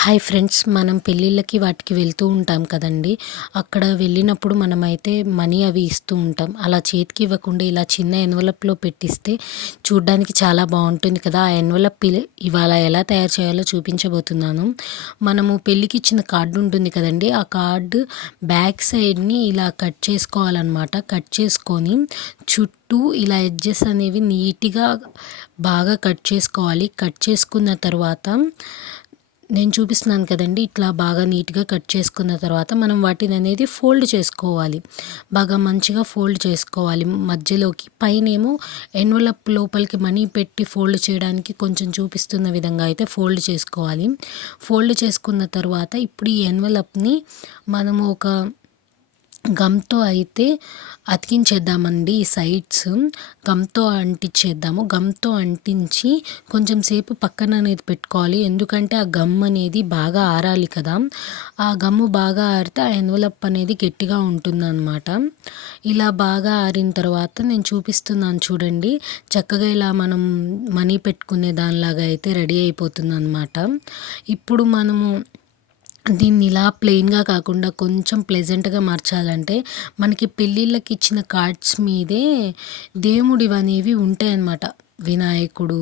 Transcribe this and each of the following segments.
Hi friends, మనం పెళ్ళిళ్ళకి వాటికి వెళ్తూ ఉంటాం కదండీ! అక్కడ వెళ్ళినప్పుడు మనమైతే మనీ అవి ఇస్తూ ఉంటాం. అలా చేతికి ఇవ్వకుండా ఇలా చిన్న ఎన్వలప్‌లో పెట్టిస్తే చూడ్డానికి చాలా బావుంటుంది కదా! ఆ ఎన్వలప్ ఇవాళ ఎలా తయారు చేయాలో చూపించబోతున్నాను. మనము పెళ్ళికి ఇచ్చిన కార్డ్ ఉంటుంది కదండీ! ఆ కార్డ్ బ్యాక్ సైడ్‌ని ఇలా కట్ చేసుకోవాలనమాట. కట్ చేసుకొని చుట్టూ ఇలా ఎడ్జెస్ అనేవి నీట్‌గా బాగా కట్ చేసుకోవాలి. కట్ చేసుకున్న తర్వాత నేను చూపిస్తున్నాను కదండీ! ఇట్లా బాగా నీట్‌గా కట్ చేసుకున్న తర్వాత మనం వాటిననేది ఫోల్డ్ చేసుకోవాలి. బాగా మంచిగా ఫోల్డ్ చేసుకోవాలి మధ్యలోకి. పైనేమో ఎన్వలప్ లోపలికి మనీ పెట్టి ఫోల్డ్ చేయడానికి కొంచెం చూపిస్తున్న విధంగా అయితే ఫోల్డ్ చేసుకోవాలి. ఫోల్డ్ చేసుకున్న తర్వాత ఇప్పుడు ఈ ఎన్వలప్‌ని మనము ఒక గమ్‌తో అయితే అతికించేద్దామండి. ఈ సైడ్స్ గమ్‌తో అంటించేద్దాము. గమ్‌తో అంటించి కొంచెం సేపు పక్కన అనేది పెట్టుకోవాలి. ఎందుకంటే ఆ గమ్ అనేది బాగా ఆరాలి కదా! ఆ గమ్ము బాగా ఆరితే ఆ ఎన్వలప్ అనేది గట్టిగా ఉంటుందనమాట. ఇలా బాగా ఆరిన తర్వాత నేను చూపిస్తున్నాను చూడండి. చక్కగా ఇలా మనం మనీ పెట్టుకునే దానిలాగా అయితే రెడీ అయిపోతుందనమాట. ఇప్పుడు మనము దీన్ని ఇలా ప్లెయిన్‌గా కాకుండా కొంచెం ప్లెజెంట్‌గా మార్చాలంటే మనకి పెళ్ళిళ్ళకి ఇచ్చిన కార్డ్స్ మీదే దేవుడివనేవి ఉంటాయన్నమాట. వినాయకుడు,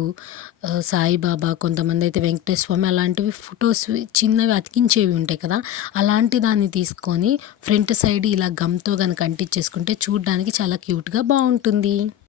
సాయిబాబా, కొంతమందైతే వెంకటేశ్వర స్వామి అలాంటివి ఫోటోస్‌వి చిన్నవి అతికించేవి ఉంటాయి కదా! అలాంటి దాన్ని తీసుకొని ఫ్రంట్ సైడ్ ఇలా గమ్‌తో గనక అంటించేసుకుంటే చూడ్డానికి చాలా క్యూట్‌గా బావుంటుంది.